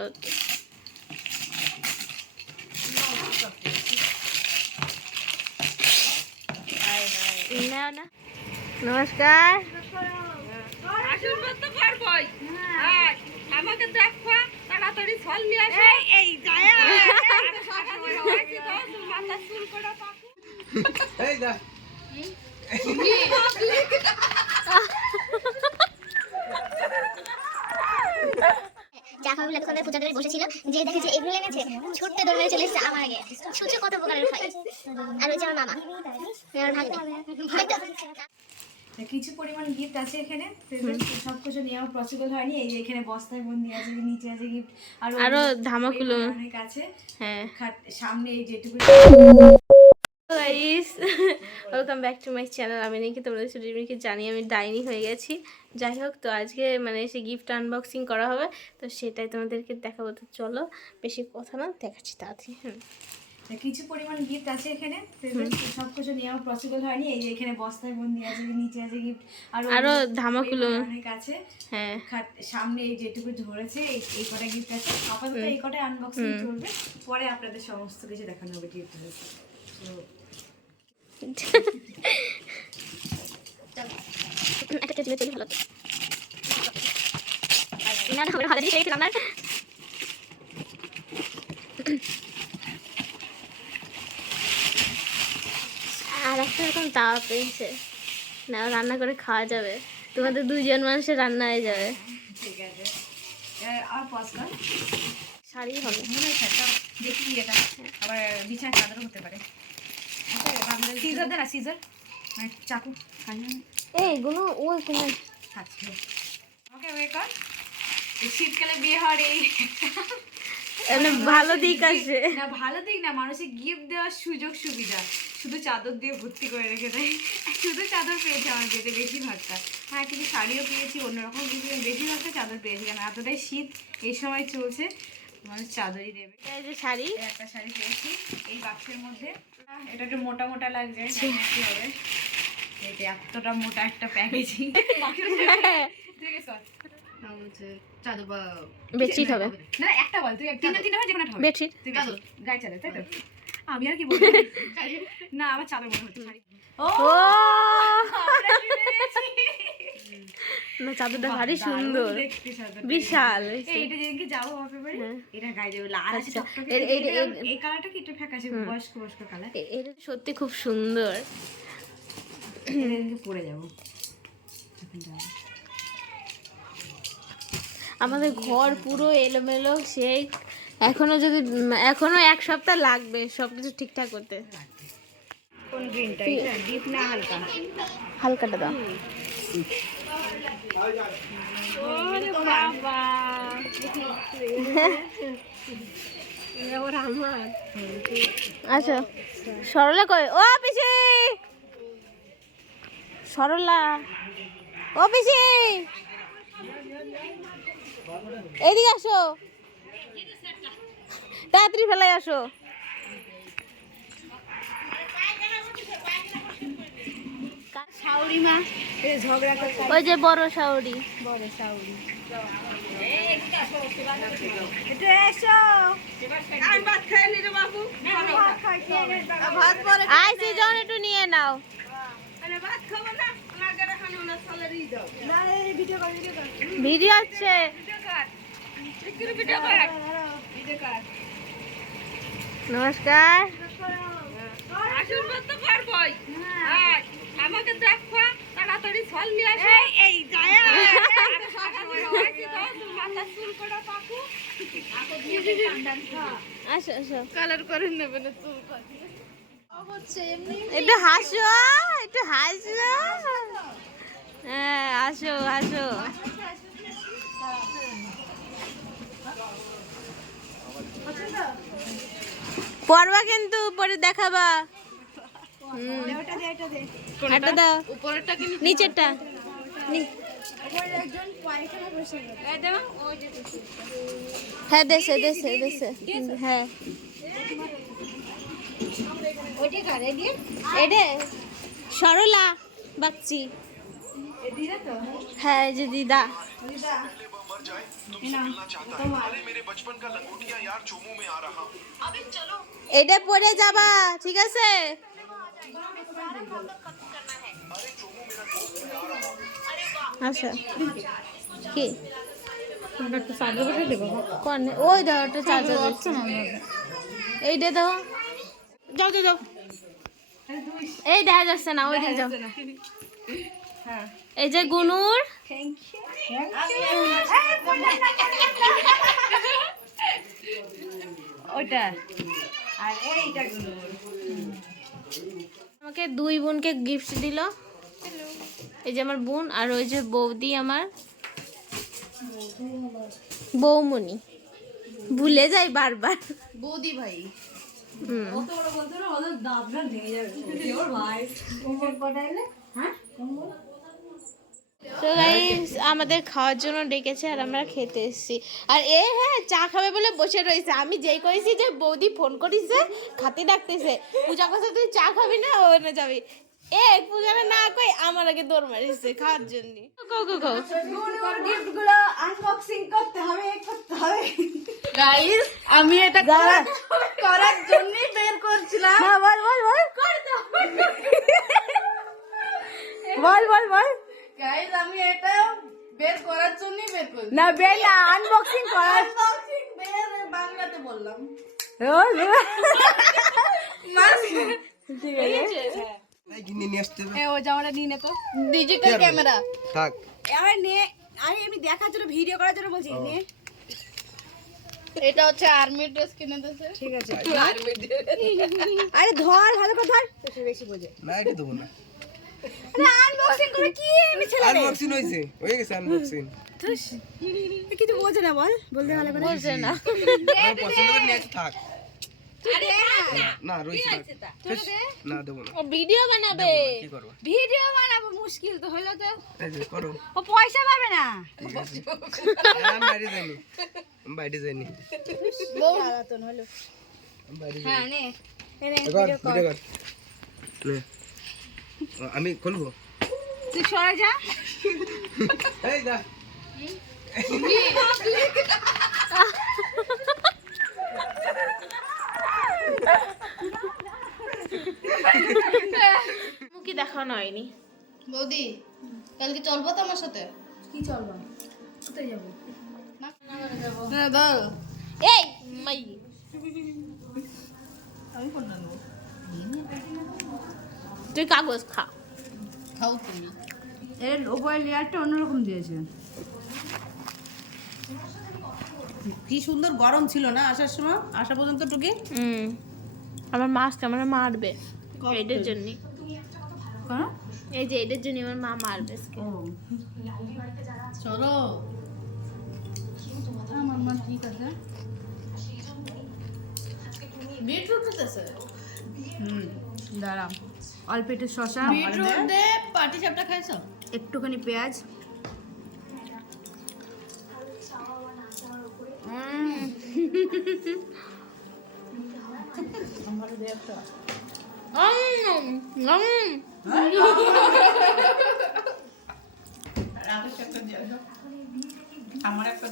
ভালো হতো। না নমস্কার। আমাকে দেখো তাড়াতাড়ি ফল নিয়ে আসো। এই যায় মাথা চুল করে পাকু। এই যা পূজা করে বসেছিল যে দেখেছে এগুলো এনেছে ছুটতে দৌড়ে চলে এসেছে আমার আগে। ছুঁচো কত প্রকারের হয়। আর ওই যে আমার মামা আমার ভাগ্নে কিছু পরিমাণ গিফট আছে এখানে, সবকিছু নেওয়া পসিবল হয়নি। এই যে এখানে বস্তায় বন্দি আছে, নিচে আছে গিফট, আরো ধামাকুলো অনেক আছে। হ্যাঁ, সামনে এই যেটুকু। Guys welcome back to my channel. আমি নাকি তোমাদের সুরিমিকে জানি আমি ডাইনি হয়ে গেছি। যাই হোক, তো আজকে মানে সে গিফট আনবক্সিং করা হবে, তো সেটাই তোমাদেরকে দেখাবো। তো চলো বেশি কথা না, দেখাচ্ছি তাড়াতাড়ি। কিছু পরিমাণ গিফট আছে এখানে, সবকিছু নেওয়া পসিবল হয়নি। এই যে এখানে বস্তায় বন্দি আছে, নিচে আছে গিফট, আরো ধামাকুলো অনেক আছে। হ্যাঁ, সামনে এই যেটুকু ধরেছে এই কটা গিফট আছে। আপাতত এই কটাই আনবক্সিং চলবে, পরে আপনাদের সমস্ত কিছু দেখানো হবে গিফট হয়েছে। একটা টেবিলে তৈরি ভালো না না, ভালো জিনিস খেয়েছিলাম না। আর একটা রকম তাওয়া পেয়েছে না, রান্না করে খাওয়া যাবে। তোমাদের দুইজন মানুষের রান্না হয়ে যাবে। ঠিক আছে, আর পস্কার শাড়ি হবে মনে হচ্ছে একটা দেখি। এটা আবার বিছানা চাদরও হতে পারে। সিজার দে না, সিজার মানে চাকু এইগুলো ওই কোনো আচ্ছা। ওকে ওয়ে কর। শীতকালে বিয়ে হওয়ার এই ভালো দিক আছে না, ভালো দিক না, মানুষের গিফট দেওয়ার সুযোগ সুবিধা শুধু চাদর দিয়ে ভর্তি করে রেখে দেয়। শুধু চাদর পেয়েছি আমার বিয়েতে বেশিরভাগটা। হ্যাঁ, কিছু শাড়িও পেয়েছি, অন্যরকম কিছু, বেশিরভাগটা চাদর পেয়েছি। কারণ এতটাই শীত এই সময় চলছে, মানুষ চাদরই দেবে। এই যে শাড়ি, একটা শাড়ি পেয়েছি এই বাক্সের মধ্যে। এটা একটু মোটা মোটা লাগছে, কি হবে এটা এতটা মোটা একটা প্যাকেজিং। বেডশিট হবে না, একটা বল তুই, তিনটা হয় যেখানে হবে বেডশিট, গায়ে চাদর, তাই তো? আমি আর কি বলবো না, আমার চাদর মনে হচ্ছে শাড়ি। ও না, চাদরটা ভারী সুন্দর, বিশাল। এইটা যেদিনকে যাবো আমার ফেভারি, এটা গায়ে যাবে লাল আছে টকটকে। এই কালারটা কি একটু ফ্যাকাশে বয়স্ক কালার, এটা সত্যি খুব সুন্দর। এদিনকে পরে যাবো। আমাদের ঘর পুরো এলোমেলো, সেই এখনো এক সপ্তাহ লাগবে সবকিছু ঠিকঠাক করতে। কোন গ্রিনটা? এটা ডিপ না হালকা? হালকাটা দাও। ওরে বাবা, আচ্ছা সরলা কই? ও পিসি, সরলা, ও পিসি এদিকে আসো, তাড়াতাড়ি ফেলাই আসো। শাওরি মা ঝগড়া করে, ওই যে বড় শাওরি, বড় শাওরি। এটা এসো, আমি ভাত খাই নি রে বাবু। ভাত খাই, ভাত পরে আইসি জন একটু নিয়ে নাও। আরে ভাত খাবো না, আমাকে রাখানো না, স্যালারি দাও না। এই ভিডিও কর, ভিডিও কর, ভিডিও আছে, ভিডিও কর, একটু ভিডিও কর, ভিডিও কর। নমস্কার। আশীর্বাদ তো করবই। হ্যাঁ, আমাকে দেখো তাড়াতাড়ি ফল নিয়ে আসো। এই যায় মাথা চুল করে পাকু। আসো আসো, কালার করে নেবে না চুল। একটু হাসো, একটু হাসো। হ্যাঁ, আসো আসো। পরবা কিন্তু পরে দেখাবা। একটা দাও, নিচেরটা। হ্যাঁ দেশে দেশে দেশে, হ্যাঁ এডে সরলা বাগচি। হ্যাঁ, এই যে দিদা। मर जाए तुमसे मिलना चाहता है अरे मेरे बचपन का लंगोटिया यार चोमू में आ रहा हूँ अबे चलो এটা পরে যাবা, ঠিক আছে? अरे चोमू मेरा दोस्त है आ रहा हूँ আচ্ছা কি কোন ওই দাও একটা চার্জার এইটা দাও, যাও যাও যাও, এই দেখা যাচ্ছে না, ওই দিকে যাও। এই যে গুনুর ওটা আর এইটা গুলো আমাকে দুই বোনকে গিফট দিল। এই যে আমার বোন আর ওই যে বৌদি আমার বৌমনি, ভুলে যাই বারবার। বৌদি ভাই হুম। কত বড় বলতো না ওদের দাঁতটা ভেঙে যাবে ওর ভাই কোমর পটাইলে হ্যাঁ তো গাইস আমাদের খাওয়ার জন্য ডেকেছে আর আমরা খেতে এসেছি। আর এ হ্যাঁ চা খাবে বলে বসে রয়েছে। আমি যেই কইছি যে বৌদি ফোন করিছে খাতে ডাকতেছে, পূজা করছে তুই চা খাবি না ও না যাবি, এ পূজা না কই আমার আগে দৌড় মারিছে খাওয়ার জন্য। গো গো গো গিফট গুলো আনবক্সিং করতে হবে গাইস আমি এটা করার জন্য বের করছিলাম। না বল বল বল বল বল বল গাইস আমি এটা বের করার জন্য বের করছি। না বের না আনবক্সিং করার বের বাংলাতে বললাম। ও জামাটা নিয়ে নে তো, ডিজিটাল ক্যামেরা থাক আমার নিয়ে আরে আমি দেখার জন্য ভিডিও করার জন্য বলছি নে। এটা হচ্ছে আর্মি ড্রেস কিনে দিয়েছে, ঠিক আছে আর্মি ড্রেস। আরে ধর ভালো করে ধর, তুই বেশি বোঝে না এটা দেবো না না। আনবক্সিং করে কি আমি ছেলে আনবক্সিং হয়ে গেছে আনবক্সিং কিছু বোঝে না, বল বলতে ভালো করে বলছে না। আমার পছন্দ করে নিয়ে আসো, থাক আরে না রইছে না দেবো না ও ভিডিও বানাবে, কি করবো ভিডিও বানাবো মুশকিল তো হলো তো, এই যে করো ও পয়সা পাবে না। ঠিক আছে আমি বাইরে যাইনি জ্বালাতন হলো। আমি বাইরে হ্যাঁ নে নে কর ভিডিও কর নে। আমি খুলবো তুই সরে যা। এই দা মুখি দেখানো হয়নি। বৌদি কালকে চলবো তো আমার সাথে? কি চলবা কোথায় যাবো? না দাও এই মাই আমি ফোন নেবো। তুই কাগজ খা। খাও তুমি। এর উপরে লেয়ারটা অন্যরকম দিয়েছে। কি সুন্দর গরম ছিল না আসার সময়, আসা পর্যন্ত টুকি। আমার মা আজকে আমার মারবে এটার জন্য। কেন? এই যে এটার জন্য আমার মা মারবে আজকে। ও চলো আমার মা ঠিক আছে। বিটরুট খেতেছে। দাঁড়া অল্প একটু শসা, বিটরুট দে পাটি সাপটা খাইছো? একটুখানি পেঁয়াজ, আমার একটা